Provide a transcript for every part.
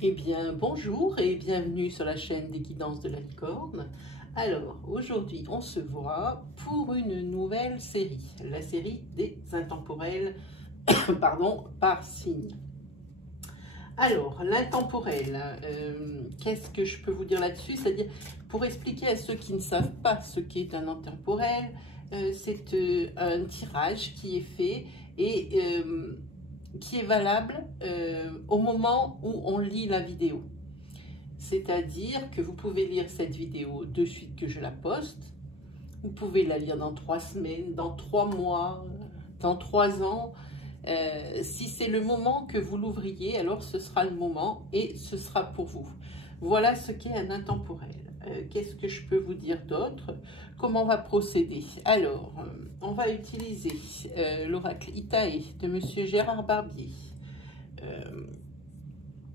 Eh bien, bonjour et bienvenue sur la chaîne des guidances de la licorne. Alors, aujourd'hui, on se voit pour une nouvelle série, la série des intemporels, pardon, par signe. Alors, l'intemporel, qu'est-ce que je peux vous dire là-dessus? C'est-à-dire, pour expliquer à ceux qui ne savent pas ce qu'est un intemporel, c'est un tirage qui est fait et qui est valable au moment où on lit la vidéo. C'est-à-dire que vous pouvez lire cette vidéo de suite que je la poste, vous pouvez la lire dans 3 semaines, dans 3 mois, dans 3 ans. Si c'est le moment que vous l'ouvriez, alors ce sera le moment et ce sera pour vous. Voilà ce qu'est un intemporel. Qu'est-ce que je peux vous dire d'autre? Comment on va procéder? Alors, on va utiliser l'oracle Itae de Monsieur Gérard Barbier.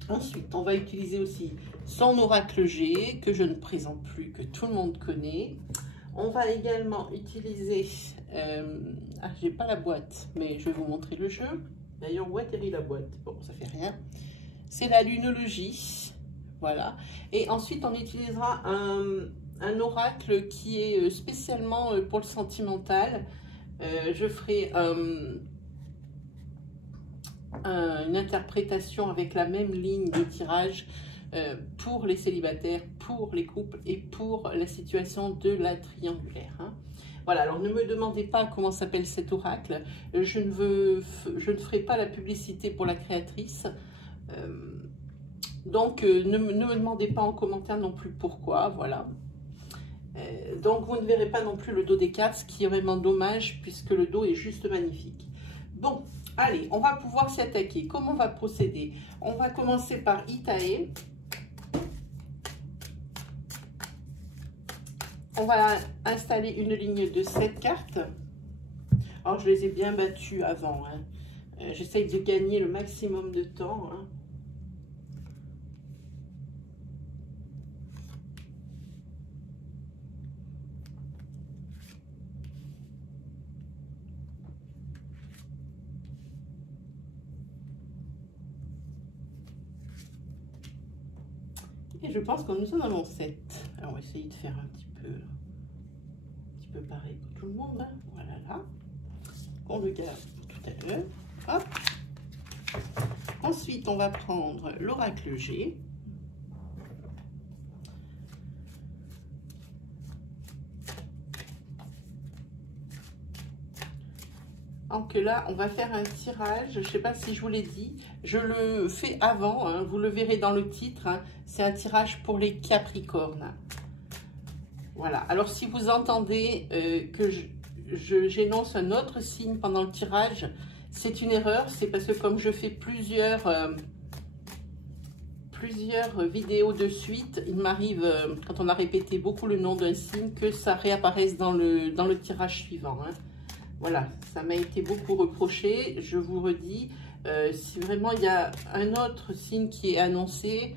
Ensuite, on va utiliser aussi son oracle G, que je ne présente plus, que tout le monde connaît. On va également utiliser... j'ai pas la boîte, mais je vais vous montrer le jeu. D'ailleurs, où atterrit la boîte? Bon, ça fait rien. C'est la lunologie. Voilà. Et ensuite, on utilisera un oracle qui est spécialement pour le sentimental. Je ferai une interprétation avec la même ligne de tirage pour les célibataires, pour les couples et pour la situation de la triangulaire. Hein. Voilà, alors ne me demandez pas comment s'appelle cet oracle. Je ne ferai pas la publicité pour la créatrice. Donc, ne me demandez pas en commentaire non plus pourquoi, voilà. Donc, vous ne verrez pas non plus le dos des cartes, ce qui est vraiment dommage, puisque le dos est juste magnifique. Bon, allez, on va pouvoir s'attaquer. Comment on va procéder? On va commencer par Itae. On va installer une ligne de 7 cartes. Alors, je les ai bien battues avant. Hein. J'essaye de gagner le maximum de temps. Hein. Et je pense que nous en avons 7. Alors, on va essayer de faire un petit peu pareil pour tout le monde. Hein. Voilà, là. On le garde pour tout à l'heure. Hop. Ensuite, on va prendre l'oracle G. Donc là, on va faire un tirage. Je ne sais pas si je vous l'ai dit. Je le fais avant. Hein, vous le verrez dans le titre. Hein, c'est un tirage pour les Capricornes. Voilà. Alors, si vous entendez que j'énonce un autre signe pendant le tirage, c'est une erreur. C'est parce que comme je fais plusieurs vidéos de suite, il m'arrive, quand on a répété beaucoup le nom d'un signe, que ça réapparaisse dans le tirage suivant. Hein. Voilà, ça m'a été beaucoup reproché. Je vous redis, si vraiment il y a un autre signe qui est annoncé,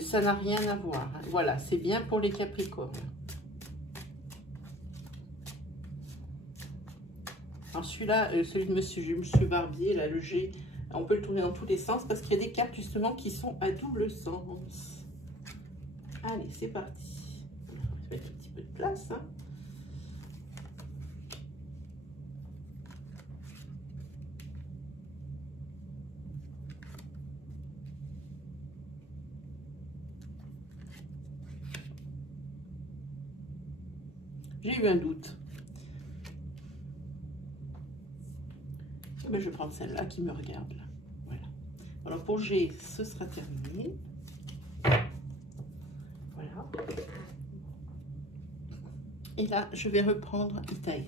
ça n'a rien à voir. Hein. Voilà, c'est bien pour les Capricornes. Alors celui-là, celui de Monsieur Barbier, là, le G, on peut le tourner dans tous les sens parce qu'il y a des cartes justement qui sont à double sens. Allez, c'est parti. On va mettre un petit peu de place. Hein. J'ai eu un doute. Ben, je vais prendre celle-là qui me regarde. Là. Voilà. Alors pour G, ce sera terminé. Voilà. Et là, je vais reprendre Itae.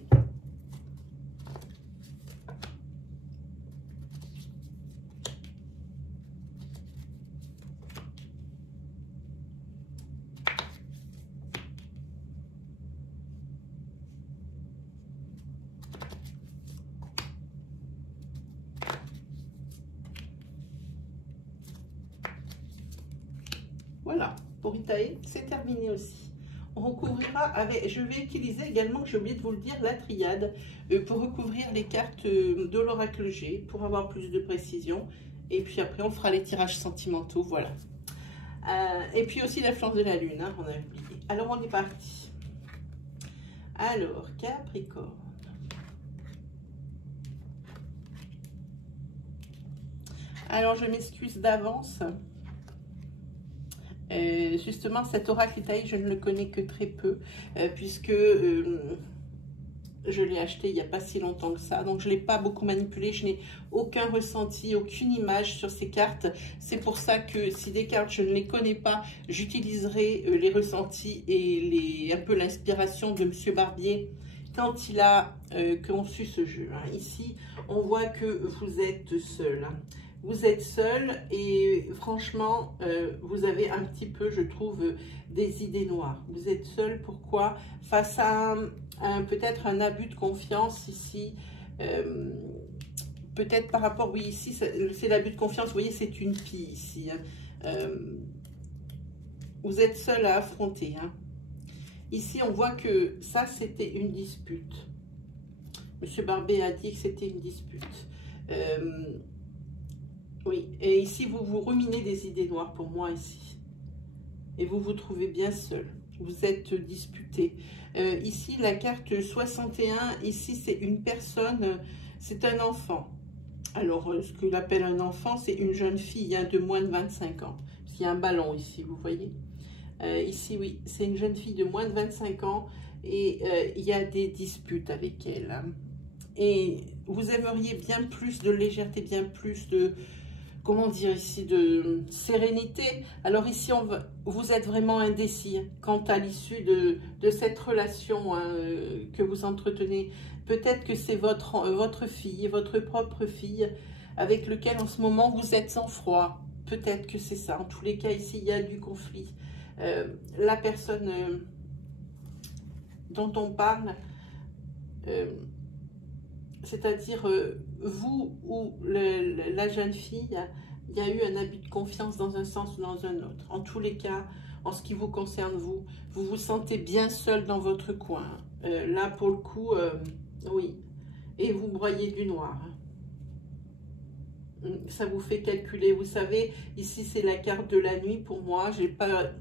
Voilà, pour Itae, c'est terminé aussi. On recouvrira avec, je vais utiliser également, j'ai oublié de vous le dire, la triade pour recouvrir les cartes de l'oracle G, pour avoir plus de précision. Et puis après, on fera les tirages sentimentaux, voilà. Et puis aussi l'influence de la Lune, hein, on a oublié. Alors, on est parti. Alors, Capricorne. Alors, je m'excuse d'avance. Justement, cet oracle Itaï, je ne le connais que très peu, puisque je l'ai acheté il n'y a pas si longtemps que ça. Donc, je ne l'ai pas beaucoup manipulé. Je n'ai aucun ressenti, aucune image sur ces cartes. C'est pour ça que si des cartes, je ne les connais pas, j'utiliserai les ressentis et un peu l'inspiration de M. Barbier quand il a conçu ce jeu. Hein. Ici, on voit que vous êtes seul. Hein. Vous êtes seul et franchement, vous avez un petit peu, je trouve, des idées noires. Vous êtes seul, pourquoi? Face à peut-être un abus de confiance ici. Peut-être par rapport, oui, ici, c'est l'abus de confiance. Vous voyez, c'est une fille ici. Hein. Vous êtes seul à affronter. Hein. Ici, on voit que ça, c'était une dispute. Monsieur Barbet a dit que c'était une dispute. Oui, et ici, vous vous ruminez des idées noires pour moi ici. Et vous vous trouvez bien seul. Vous êtes disputé. Ici, la carte 61, ici, c'est une personne, c'est un enfant. Alors, ce qu'il appelle un enfant, c'est une jeune fille hein, de moins de 25 ans. Il y a un ballon ici, vous voyez. Ici, oui, c'est une jeune fille de moins de 25 ans et il y a des disputes avec elle. Hein. Et vous aimeriez bien plus de légèreté, bien plus de... Comment dire ici, de sérénité. Alors ici, vous êtes vraiment indécis quant à l'issue de cette relation hein, que vous entretenez. Peut-être que c'est votre fille, votre propre fille, avec lequel en ce moment vous êtes sans froid. Peut-être que c'est ça. En tous les cas, ici, il y a du conflit. La personne dont on parle, c'est-à-dire vous ou la jeune fille, il y a eu un abus de confiance dans un sens ou dans un autre. En tous les cas, en ce qui vous concerne, vous vous sentez bien seul dans votre coin. Là, pour le coup, oui. Et vous broyez du noir. Ça vous fait calculer. Vous savez, ici, c'est la carte de la nuit pour moi.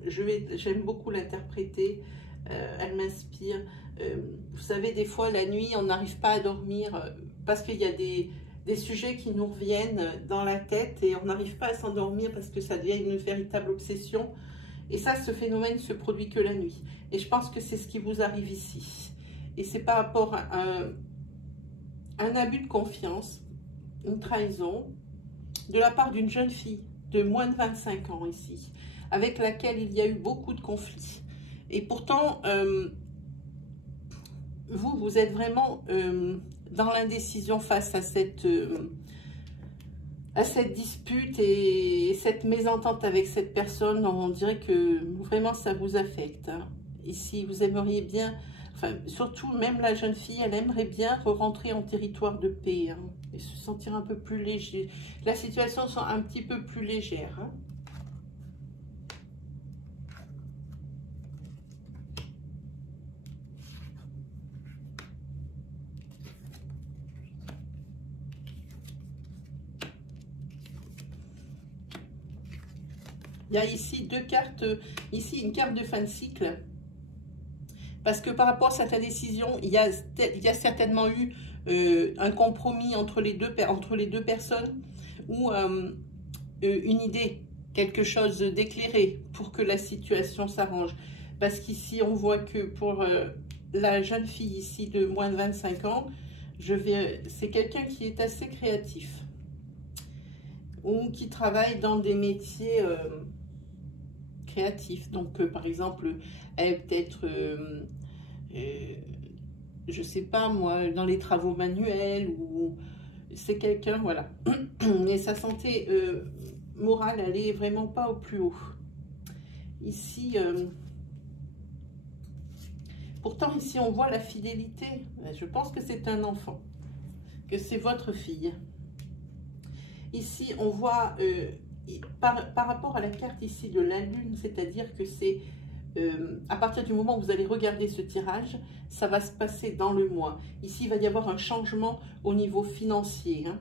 J'aime beaucoup l'interpréter. Elle m'inspire. Vous savez, des fois, la nuit, on n'arrive pas à dormir parce qu'il y a des sujets qui nous reviennent dans la tête et on n'arrive pas à s'endormir parce que ça devient une véritable obsession. Et ça, ce phénomène se produit que la nuit. Et je pense que c'est ce qui vous arrive ici. Et c'est par rapport à un abus de confiance, une trahison, de la part d'une jeune fille de moins de 25 ans ici, avec laquelle il y a eu beaucoup de conflits. Et pourtant, vous êtes vraiment dans l'indécision face à cette dispute et cette mésentente avec cette personne. On dirait que vraiment ça vous affecte. Hein. Ici, vous aimeriez bien, enfin, surtout même la jeune fille, elle aimerait bien re-rentrer en territoire de paix hein, et se sentir un peu plus léger. La situation soit un petit peu plus légère. Hein. Il y a ici deux cartes, ici une carte de fin de cycle, parce que par rapport à ta décision, il y a certainement eu un compromis entre les deux personnes, ou une idée, quelque chose d'éclairé pour que la situation s'arrange. Parce qu'ici, on voit que pour la jeune fille ici de moins de 25 ans, c'est quelqu'un qui est assez créatif, ou qui travaille dans des métiers... créatif. Donc, par exemple, elle est peut-être, je sais pas moi, dans les travaux manuels, ou c'est quelqu'un, voilà. Mais sa santé morale, elle est vraiment pas au plus haut. Ici, pourtant, ici, on voit la fidélité. Je pense que c'est un enfant, que c'est votre fille. Ici, on voit... Par rapport à la carte ici de la lune, c'est-à-dire que c'est à partir du moment où vous allez regarder ce tirage, ça va se passer dans le mois. Ici, il va y avoir un changement au niveau financier. Hein.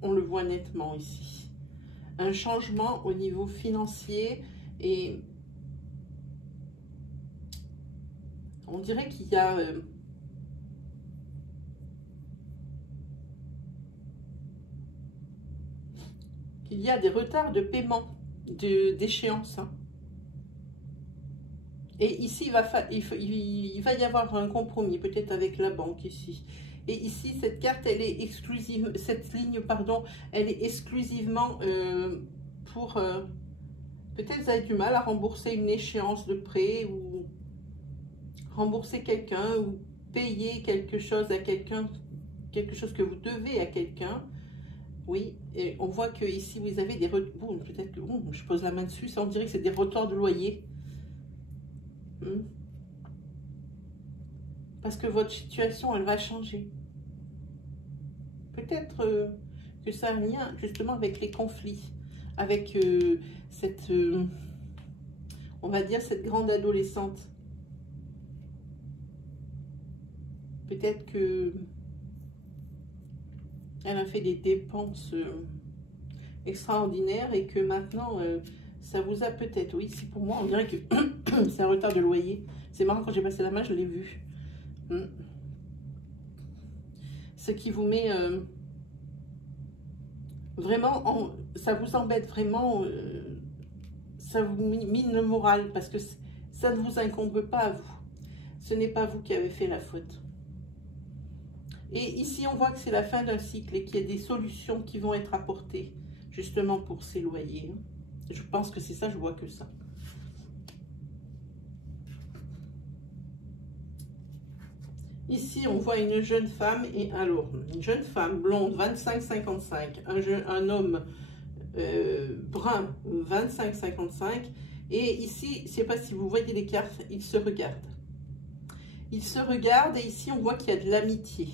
On le voit nettement ici. un changement au niveau financier et on dirait qu'il y a des retards de paiement, d'échéance. Hein. Et ici, il va y avoir un compromis, peut-être avec la banque ici. Et ici, cette carte, elle est exclusive, cette ligne, pardon, elle est exclusivement pour... peut-être vous avez du mal à rembourser une échéance de prêt ou rembourser quelqu'un ou payer quelque chose à quelqu'un, quelque chose que vous devez à quelqu'un. Oui, et on voit que ici, vous avez des... peut-être que je pose la main dessus, ça on dirait que c'est des retards de loyer. Parce que votre situation, elle va changer. Peut-être que ça a un lien justement avec les conflits, avec cette, on va dire, cette grande adolescente. Peut-être que elle a fait des dépenses extraordinaires et que maintenant, ça vous a peut-être, oui, c'est pour moi, on dirait que c'est un retard de loyer. C'est marrant, quand j'ai passé la main, je l'ai vu. Ce qui vous met vraiment, ça vous embête vraiment, ça vous mine le moral parce que ça ne vous incombe pas à vous. Ce n'est pas vous qui avez fait la faute. Et ici, on voit que c'est la fin d'un cycle et qu'il y a des solutions qui vont être apportées justement pour ces loyers. Je pense que c'est ça, je vois que ça. Ici, on voit une jeune femme, et alors, une jeune femme blonde, 25-55, un homme brun, 25-55, et ici, je ne sais pas si vous voyez les cartes, ils se regardent. Ils se regardent, et ici, on voit qu'il y a de l'amitié.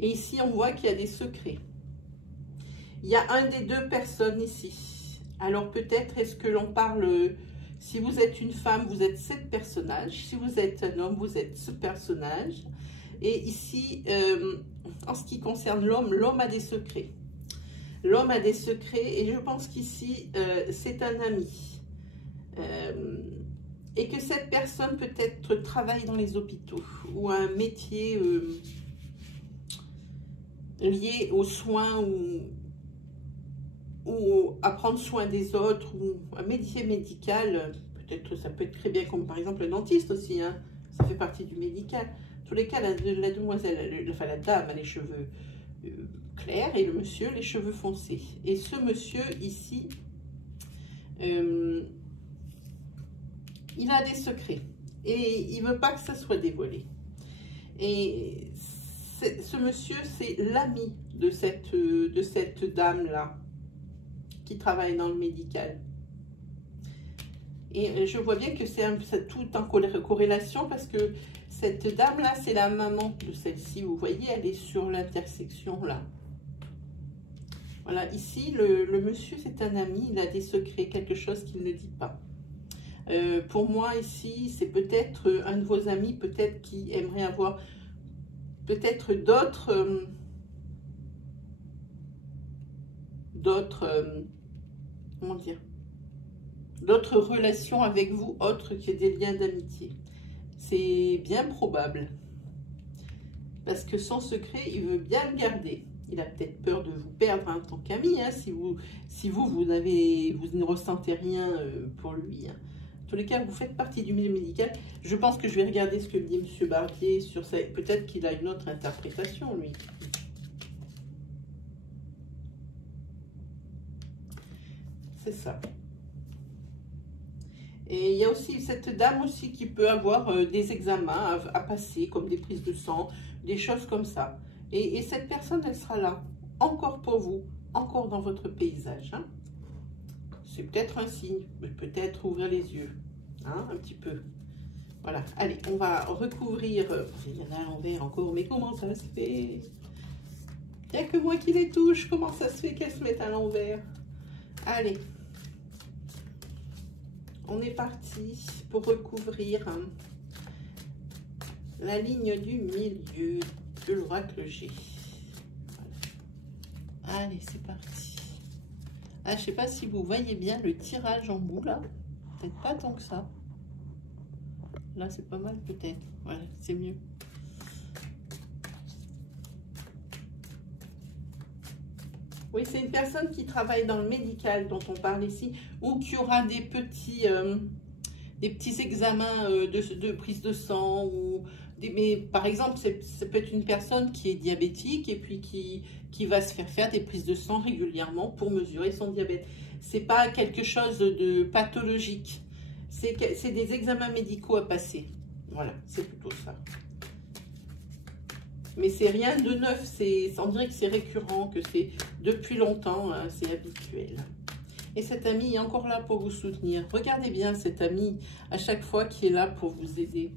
Et ici, on voit qu'il y a des secrets. Il y a un des deux personnes ici. Alors, peut-être, est-ce que l'on parle... Si vous êtes une femme, vous êtes ce personnage. Si vous êtes un homme, vous êtes ce personnage. Et ici, en ce qui concerne l'homme, l'homme a des secrets. L'homme a des secrets et je pense qu'ici, c'est un ami. Et que cette personne peut-être travaille dans les hôpitaux ou a un métier lié aux soins ou à prendre soin des autres, ou un métier médical, peut-être ça peut être très bien comme par exemple le dentiste aussi, hein, ça fait partie du médical. En tous les cas, la demoiselle, enfin la dame a les cheveux clairs et le monsieur les cheveux foncés. Et ce monsieur ici, il a des secrets et il ne veut pas que ça soit dévoilé. Et ce monsieur, c'est l'ami de cette dame-là, qui travaille dans le médical. Et je vois bien que c'est tout en corrélation parce que cette dame-là, c'est la maman de celle-ci. Vous voyez, elle est sur l'intersection là. Voilà, ici, le monsieur, c'est un ami, il a des secrets, quelque chose qu'il ne dit pas. Pour moi, ici, c'est peut-être un de vos amis, peut-être qui aimerait avoir peut-être d'autres... comment dire, d'autres relations avec vous, autres que des liens d'amitié. C'est bien probable. Parce que son secret, il veut bien le garder. Il a peut-être peur de vous perdre en tant qu'ami, hein, si vous ne ressentez rien pour lui. Hein. En tous les cas, vous faites partie du milieu médical. Je pense que je vais regarder ce que dit M. Barbier sur ça. Peut-être qu'il a une autre interprétation, lui. C'est ça. Et il y a aussi cette dame aussi qui peut avoir des examens à passer, comme des prises de sang, des choses comme ça. Et cette personne, elle sera là, encore pour vous, encore dans votre paysage. Hein. C'est peut-être un signe, peut-être ouvrir les yeux, hein, un petit peu. Voilà, allez, on va recouvrir. Il y en a à l'envers encore, mais comment ça se fait? Il n'y a que moi qui les touche, comment ça se fait qu'elles se mettent à l'envers? Allez. On est parti pour recouvrir la ligne du milieu de l'oracle G. Voilà. Allez, c'est parti. Ah, je sais pas si vous voyez bien le tirage en bout là. Peut-être pas tant que ça. Là, c'est pas mal peut-être. Voilà, c'est mieux. Oui, c'est une personne qui travaille dans le médical dont on parle ici, ou qui aura des petits examens de prise de sang. Mais par exemple, ça peut être une personne qui est diabétique et puis qui va se faire des prises de sang régulièrement pour mesurer son diabète. C'est pas quelque chose de pathologique. C'est des examens médicaux à passer. Voilà, c'est plutôt ça. Mais c'est rien de neuf, on dirait que c'est récurrent, que c'est depuis longtemps, hein, c'est habituel. Et cet ami est encore là pour vous soutenir. Regardez bien cet ami à chaque fois qui est là pour vous aider.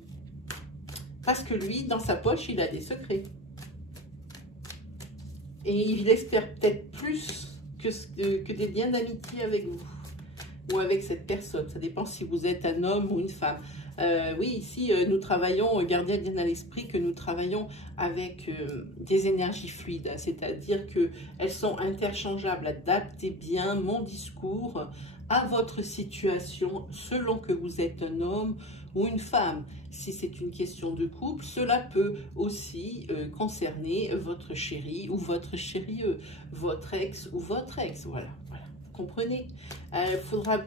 Parce que lui, dans sa poche, il a des secrets. Et il espère peut-être plus que des liens d'amitié avec vous. Ou avec cette personne. Ça dépend si vous êtes un homme ou une femme. Oui, ici, nous travaillons, gardez bien à l'esprit que nous travaillons avec des énergies fluides, c'est-à-dire qu'elles sont interchangeables. Adaptez bien mon discours à votre situation selon que vous êtes un homme ou une femme. Si c'est une question de couple, cela peut aussi concerner votre chéri ou votre chérie, votre ex ou votre ex. Voilà, voilà. Comprenez,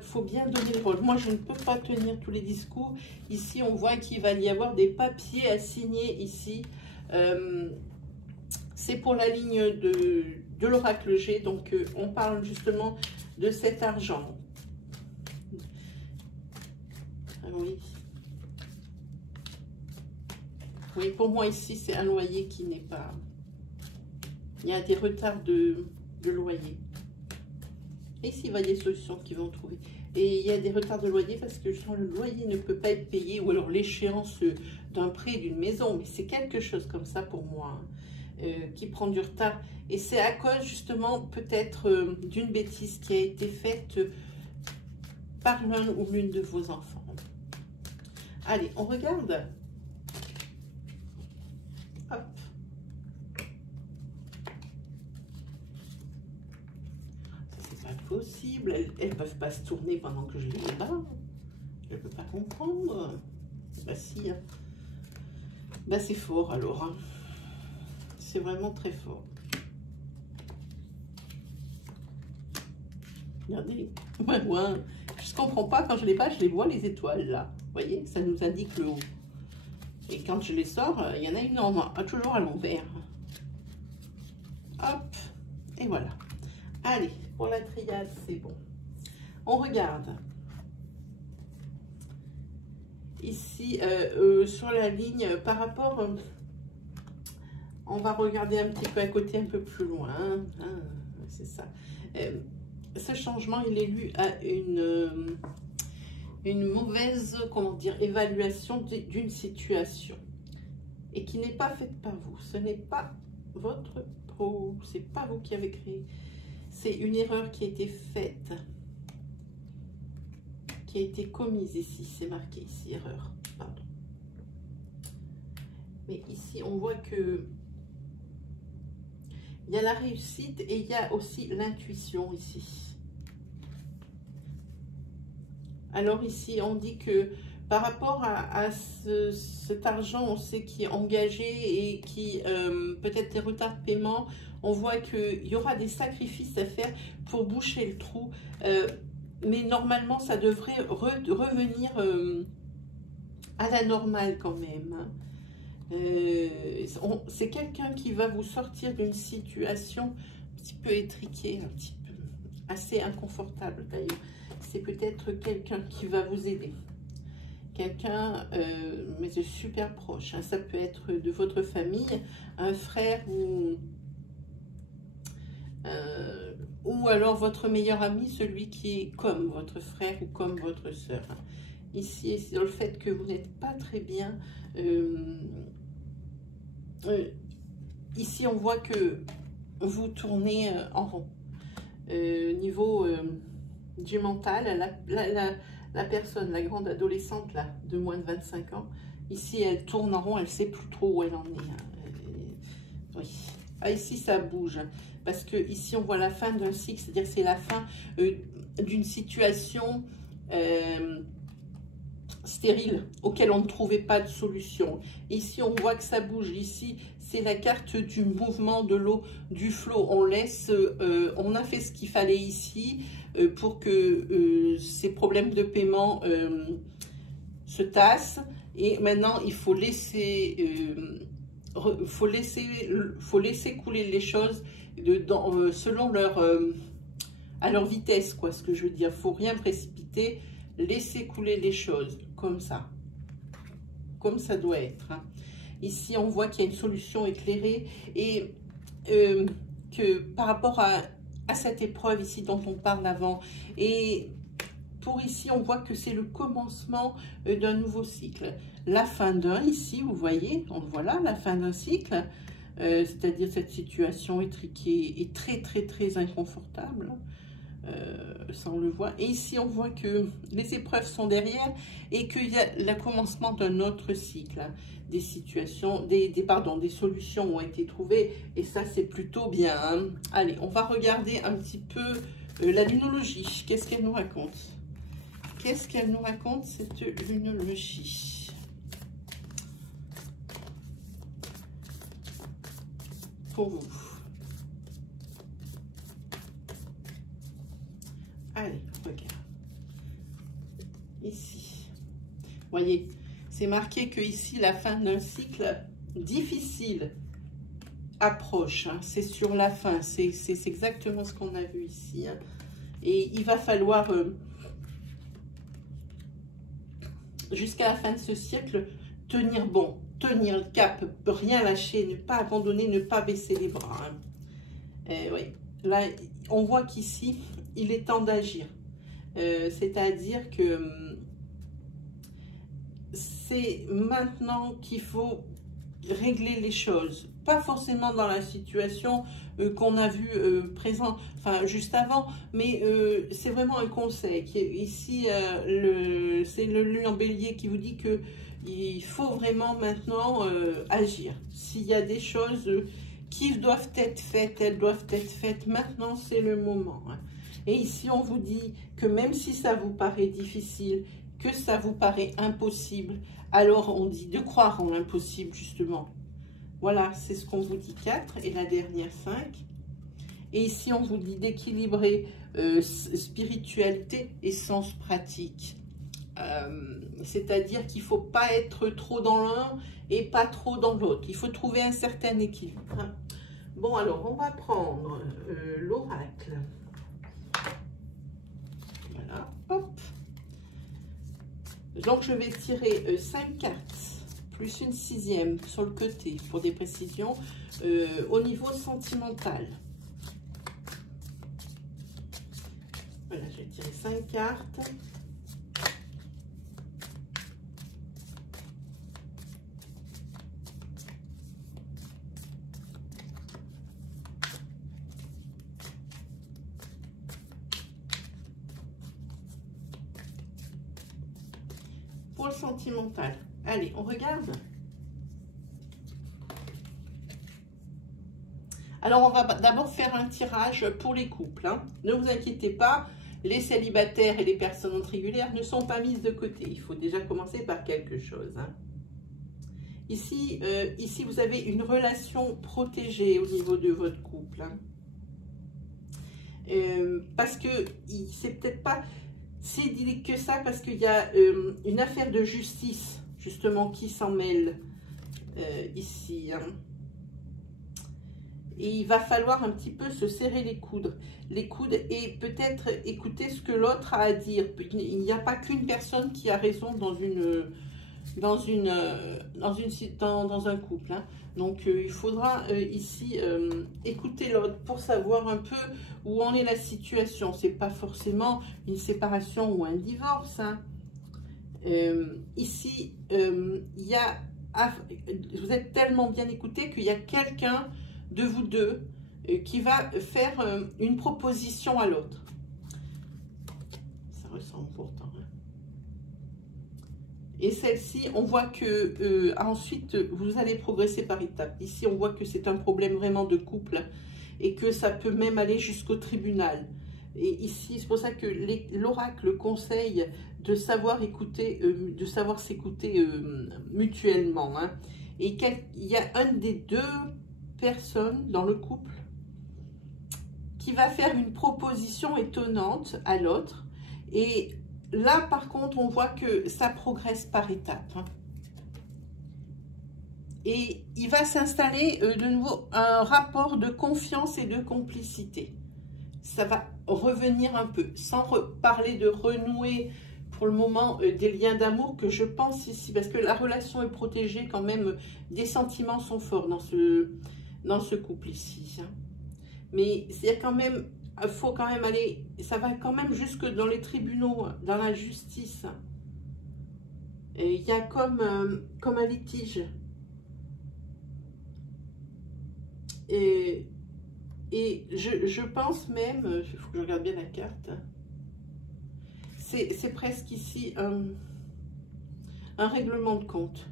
faut bien donner le rôle. Moi, je ne peux pas tenir tous les discours. Ici, on voit qu'il va y avoir des papiers à signer ici. C'est pour la ligne de l'oracle G. Donc, on parle justement de cet argent. Ah oui. Oui, pour moi, ici, c'est un loyer qui n'est pas... Il y a des retards de loyer. Et ici, il va y avoir des solutions qu'ils vont trouver. Et il y a des retards de loyer parce que le loyer ne peut pas être payé, ou alors l'échéance d'un prêt d'une maison. Mais c'est quelque chose comme ça pour moi, hein, qui prend du retard. Et c'est à cause justement peut-être d'une bêtise qui a été faite par l'un ou l'une de vos enfants. Allez, on regarde. Hop. Possible, elles ne peuvent pas se tourner pendant que je les bats. Je ne peux pas comprendre. Bah si. Hein. Bah c'est fort alors. Hein. C'est vraiment très fort. Regardez. Ouais, je ne comprends pas. Quand je les bats, je les vois les étoiles là. Vous voyez, ça nous indique le haut. Et quand je les sors, il y en a une toujours à l'envers. Hop. Et voilà. Allez, pour la triade, c'est bon. On regarde. Ici, sur la ligne, par rapport... on va regarder un petit peu à côté, un peu plus loin. Hein, c'est ça. Ce changement, il est dû à une mauvaise, comment dire, évaluation d'une situation. Et qui n'est pas faite par vous. Ce n'est pas votre pro. C'est pas vous qui avez créé. C'est une erreur qui a été faite, qui a été commise ici. C'est marqué ici, erreur. Pardon. Mais ici, on voit que il y a la réussite et il y a aussi l'intuition ici. Alors ici, on dit que par rapport à cet argent, on sait qui est engagé et qui peut-être des retards de paiement, on voit qu'il y aura des sacrifices à faire pour boucher le trou. Mais normalement, ça devrait revenir à la normale quand même. C'est quelqu'un qui va vous sortir d'une situation un petit peu étriquée, un petit peu assez inconfortable d'ailleurs. C'est peut-être quelqu'un qui va vous aider. Quelqu'un, mais de super proche. Hein. Ça peut être de votre famille, un frère ou alors votre meilleur ami, celui qui est comme votre frère ou comme votre soeur. Ici, c'est dans le fait que vous n'êtes pas très bien. Ici, on voit que vous tournez en rond. Niveau du mental, la personne, la grande adolescente là, de moins de 25 ans, ici, elle tourne en rond, elle ne sait plus trop où elle en est. Oui. Ah, ici, ça bouge. Parce que ici, on voit la fin d'un cycle, c'est-à-dire c'est la fin d'une situation stérile auquel on ne trouvait pas de solution. Ici, on voit que ça bouge. Ici, c'est la carte du mouvement de l'eau, du flot. On laisse, on a fait ce qu'il fallait ici pour que ces problèmes de paiement se tassent. Et maintenant, il faut laisser couler les choses selon à leur vitesse, quoi. Ce que je veux dire, faut rien précipiter, laisser couler les choses comme ça doit être. Hein. Ici, on voit qu'il y a une solution éclairée et que par rapport à cette épreuve ici dont on parle avant, et pour ici, on voit que c'est le commencement d'un nouveau cycle. La fin d'un, ici, vous voyez, on voit là, la fin d'un cycle, c'est-à-dire cette situation étriquée et très, très, très inconfortable. Ça, on le voit. Et ici, on voit que les épreuves sont derrière et qu'il y a le commencement d'un autre cycle. Des situations, des solutions ont été trouvées et ça, c'est plutôt bien. Hein. Allez, on va regarder un petit peu la lunologie. Qu'est-ce qu'elle nous raconte? Qu'est-ce qu'elle nous raconte, cette lunologie? Pour vous. Allez, regarde. Ici. Voyez, c'est marqué que ici, la fin d'un cycle difficile approche. Hein. C'est sur la fin. C'est exactement ce qu'on a vu ici. Hein. Et il va falloir... jusqu'à la fin de ce siècle, tenir bon, tenir le cap, rien lâcher, ne pas abandonner, ne pas baisser les bras. Hein. Oui. Là, on voit qu'ici, il est temps d'agir. C'est-à-dire que c'est maintenant qu'il faut régler les choses. Pas forcément dans la situation qu'on a vue juste avant, mais c'est vraiment un conseil. Ici, c'est le lion bélier qui vous dit que il faut vraiment maintenant agir. S'il y a des choses qui doivent être faites, elles doivent être faites maintenant, c'est le moment. Hein. Et ici, on vous dit que même si ça vous paraît difficile, que ça vous paraît impossible, alors on dit de croire en l'impossible, justement. Voilà, c'est ce qu'on vous dit 4 et la dernière 5. Et ici, on vous dit d'équilibrer spiritualité et sens pratique. C'est-à-dire qu'il ne faut pas être trop dans l'un et pas trop dans l'autre. Il faut trouver un certain équilibre. Hein. Bon, alors, on va prendre l'oracle. Voilà, hop. Donc, je vais tirer 5 cartes, plus une 6e sur le côté, pour des précisions, au niveau sentimental. Voilà, je vais tirer 5 cartes. Pour le sentimental. Allez, on regarde. Alors, on va d'abord faire un tirage pour les couples. Hein. Ne vous inquiétez pas, les célibataires et les personnes régulières ne sont pas mises de côté. Il faut déjà commencer par quelque chose. Hein. Ici, vous avez une relation protégée au niveau de votre couple. Hein. Parce que c'est peut-être pas si idyllique que ça, parce qu'il y a une affaire de justice, justement, qui s'en mêle ici. Hein. Et il va falloir un petit peu se serrer les coudes et peut-être écouter ce que l'autre a à dire. Il n'y a pas qu'une personne qui a raison dans un couple. Hein. Donc, il faudra ici écouter l'autre pour savoir un peu où en est la situation. Ce n'est pas forcément une séparation ou un divorce. Hein. Ici, vous êtes tellement bien écouté qu'il y a quelqu'un de vous deux qui va faire une proposition à l'autre. Ça ressemble pourtant. Hein. Et celle-ci, on voit que ensuite, vous allez progresser par étapes. Ici, on voit que c'est un problème vraiment de couple et que ça peut même aller jusqu'au tribunal. Et ici, c'est pour ça que l'oracle conseille de savoir écouter, de savoir s'écouter mutuellement. Hein. Et il y a un des deux personnes dans le couple qui va faire une proposition étonnante à l'autre. Et là, par contre, on voit que ça progresse par étapes. Hein. Et il va s'installer de nouveau un rapport de confiance et de complicité. Ça va revenir un peu, sans parler de renouer pour le moment des liens d'amour que je pense ici, parce que la relation est protégée quand même, des sentiments sont forts dans ce couple ici. Hein. Mais c'est quand même, il faut quand même aller, ça va quand même jusque dans les tribunaux, dans la justice. Il y a comme un litige. Et je pense même, il faut que je regarde bien la carte, c'est presque ici un règlement de compte.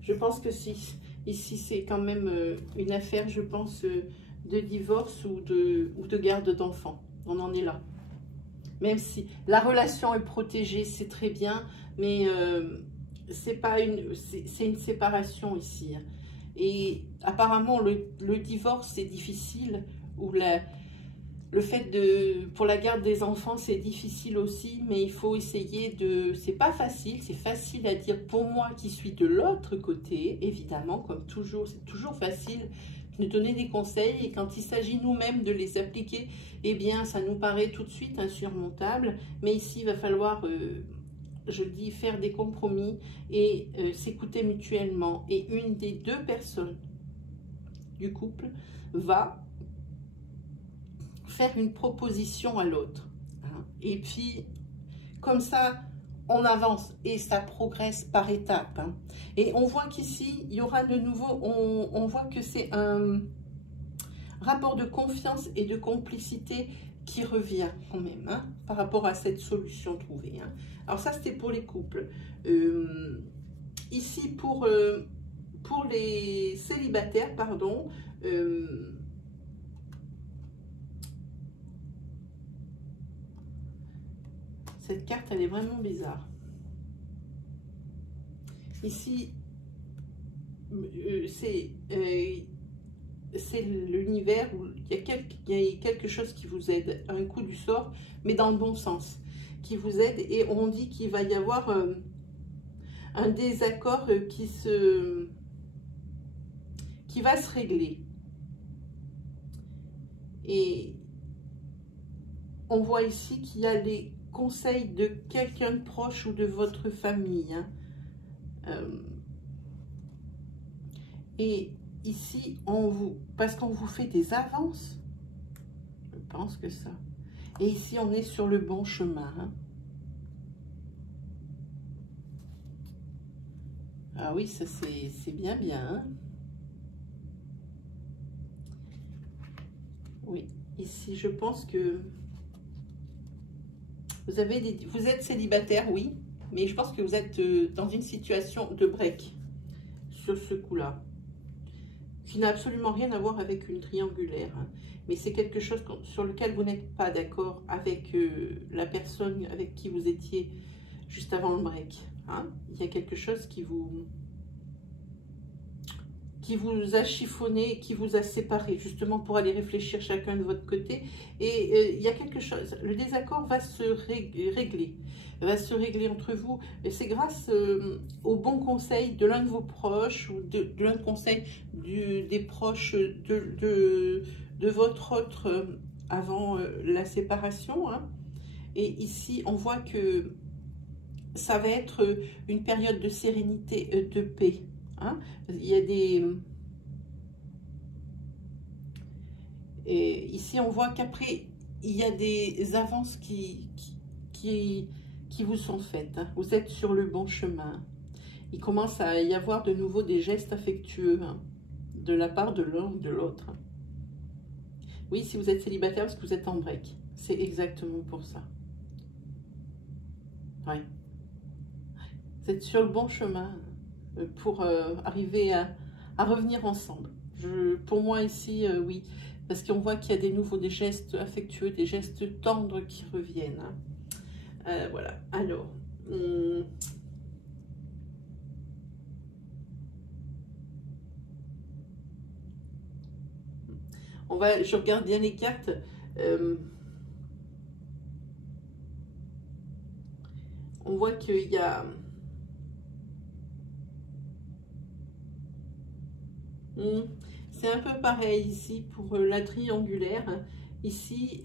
Je pense que si, ici c'est quand même une affaire, je pense, de divorce ou de garde d'enfants. On en est là. Même si la relation est protégée, c'est très bien, mais c'est une séparation ici. Et apparemment, le divorce, c'est difficile, ou le fait pour la garde des enfants, c'est difficile aussi, mais il faut essayer de... C'est pas facile, c'est facile à dire pour moi qui suis de l'autre côté, évidemment, comme toujours, c'est toujours facile de donner des conseils, et quand il s'agit nous-mêmes de les appliquer, eh bien, ça nous paraît tout de suite insurmontable, mais ici, il va falloir... je dis faire des compromis et s'écouter mutuellement. Et une des deux personnes du couple va faire une proposition à l'autre. Hein. Et puis, comme ça, on avance et ça progresse par étapes. Hein. Et on voit qu'ici, il y aura de nouveau, on voit que c'est un rapport de confiance et de complicité qui revient quand même, hein, par rapport à cette solution trouvée. Hein. Alors ça, c'était pour les couples. Ici, pour les célibataires, pardon, cette carte, elle est vraiment bizarre. Ici, c'est l'univers où il y a quelque chose qui vous aide, un coup du sort, mais dans le bon sens, qui vous aide, et on dit qu'il va y avoir un désaccord qui va se régler. Et on voit ici qu'il y a les conseils de quelqu'un de proche ou de votre famille. Hein. Et ici, parce qu'on vous fait des avances, je pense que ça. Et ici, on est sur le bon chemin. Hein. Ah oui, ça c'est bien bien. Hein. Oui, ici, je pense que vous êtes célibataire, oui, mais je pense que vous êtes dans une situation de break sur ce coup-là, qui n'a absolument rien à voir avec une triangulaire, hein. Mais c'est quelque chose sur lequel vous n'êtes pas d'accord avec la personne avec qui vous étiez juste avant le break. Hein. Il y a quelque chose qui vous a chiffonné, qui vous a séparé, justement pour aller réfléchir chacun de votre côté. Et il y a quelque chose, le désaccord va se régler entre vous. C'est grâce au bon conseil de l'un de vos proches, ou de l'un de conseil des proches de votre autre avant la séparation. Hein. Et ici, on voit que ça va être une période de sérénité, de paix. Hein. Il y a et ici, on voit qu'après, il y a des avances qui vous sont faites. Hein. Vous êtes sur le bon chemin. Il commence à y avoir de nouveau des gestes affectueux, hein, de la part de l'un ou de l'autre. Oui, si vous êtes célibataire, parce que vous êtes en break. C'est exactement pour ça. Ouais. Vous êtes sur le bon chemin pour arriver à revenir ensemble. Pour moi ici, oui. Parce qu'on voit qu'il y a des gestes affectueux, des gestes tendres qui reviennent. Hein. Voilà. Alors, je regarde bien les cartes. On voit qu'il y a... C'est un peu pareil ici pour la triangulaire. Ici,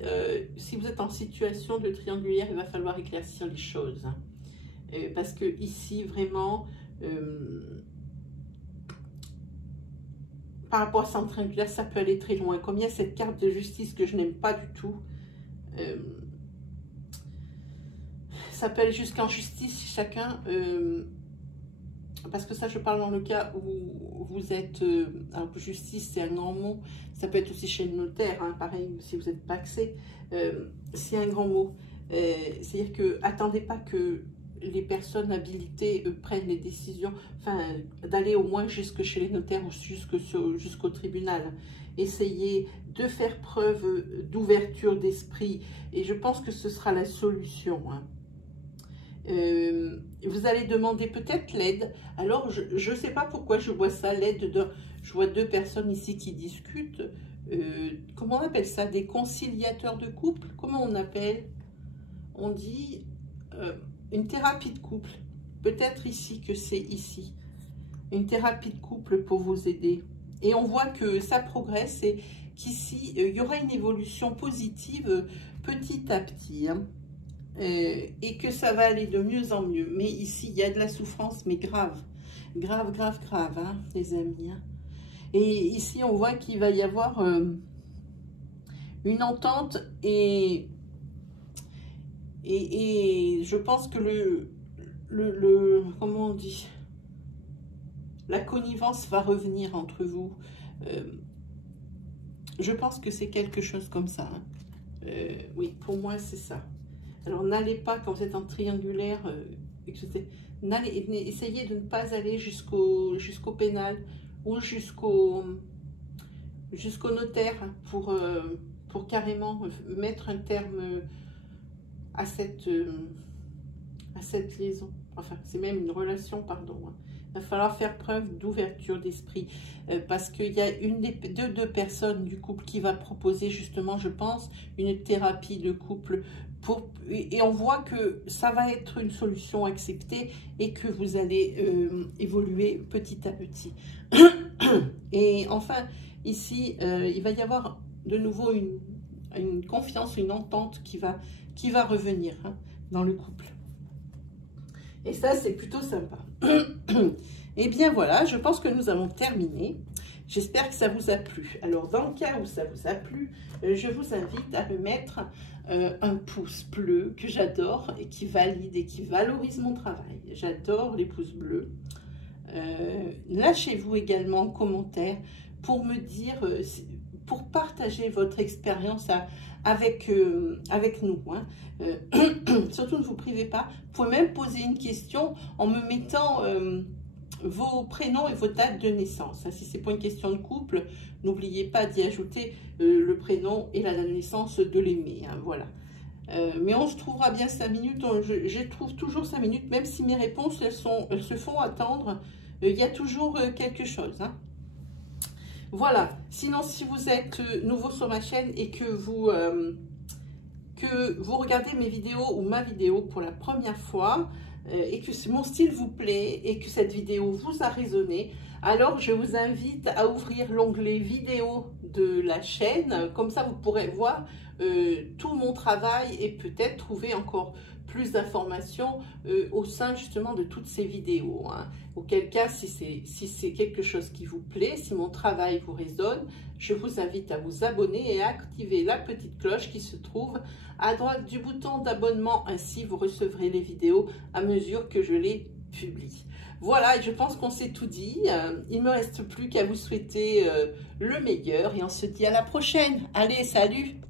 si vous êtes en situation de triangulaire, il va falloir éclaircir les choses. Parce que ici, vraiment, par rapport à ça en triangulaire, ça peut aller très loin. Comme il y a cette carte de justice que je n'aime pas du tout, ça peut aller jusqu'en justice chacun. Parce que ça, je parle dans le cas où vous êtes... alors, justice, c'est un grand mot. Ça peut être aussi chez le notaire, hein, pareil, si vous êtes pacsé. C'est un grand mot. C'est-à-dire que, attendez pas que les personnes habilitées prennent les décisions, enfin, d'aller au moins jusque chez les notaires ou jusqu'au tribunal. Essayez de faire preuve d'ouverture d'esprit. Et je pense que ce sera la solution, hein. Vous allez demander peut-être l'aide. Alors, je ne sais pas pourquoi je vois ça, l'aide de... Je vois deux personnes ici qui discutent. Comment on appelle ça? Des conciliateurs de couple? Comment on appelle? On dit une thérapie de couple. Peut-être ici que c'est ici. Une thérapie de couple pour vous aider. Et on voit que ça progresse et qu'ici, il y aura une évolution positive petit à petit, hein. Et que ça va aller de mieux en mieux. Mais ici, il y a de la souffrance, mais grave. Grave, grave, grave, hein, les amis. Hein. Et ici, on voit qu'il va y avoir une entente et je pense que comment on dit? La connivence va revenir entre vous. Je pense que c'est quelque chose comme ça. Hein. Oui, pour moi, c'est ça. Alors, n'allez pas, quand vous êtes en triangulaire, essayez de ne pas aller jusqu'au pénal ou jusqu'au notaire pour carrément mettre un terme à cette liaison. Enfin, c'est même une relation, pardon. Hein. Il va falloir faire preuve d'ouverture d'esprit parce qu'il y a une des deux personnes du couple qui va proposer justement, je pense, une thérapie de couple et on voit que ça va être une solution acceptée et que vous allez évoluer petit à petit. Et enfin, ici, il va y avoir de nouveau une confiance, une entente qui va revenir, hein, dans le couple. Et ça, c'est plutôt sympa. Et bien voilà, je pense que nous avons terminé. J'espère que ça vous a plu. Alors, dans le cas où ça vous a plu, je vous invite à me mettre un pouce bleu que j'adore et qui valide et qui valorise mon travail. J'adore les pouces bleus. Lâchez-vous également en commentaire pour me dire, pour partager votre expérience avec nous. Hein. Surtout ne vous privez pas. Vous pouvez même poser une question en me mettant vos prénoms et vos dates de naissance. Si c'est pas une question de couple, n'oubliez pas d'y ajouter le prénom et la date de naissance de l'aimé. Hein, voilà. Mais on se trouvera bien 5 minutes. Je trouve toujours 5 minutes, même si mes réponses elles se font attendre. Il y a toujours quelque chose. Hein. Voilà. Sinon, si vous êtes nouveau sur ma chaîne et que vous regardez mes vidéos ou ma vidéo pour la première fois et que mon style vous plaît et que cette vidéo vous a résonné, alors je vous invite à ouvrir l'onglet vidéo de la chaîne. Comme ça, vous pourrez voir tout mon travail et peut-être trouver encore plus d'informations au sein justement de toutes ces vidéos. Hein. Auquel cas, si c'est quelque chose qui vous plaît, si mon travail vous résonne, je vous invite à vous abonner et à activer la petite cloche qui se trouve à droite du bouton d'abonnement. Ainsi, vous recevrez les vidéos à mesure que je les publie. Voilà, et je pense qu'on s'est tout dit. Il ne me reste plus qu'à vous souhaiter le meilleur et on se dit à la prochaine. Allez, salut!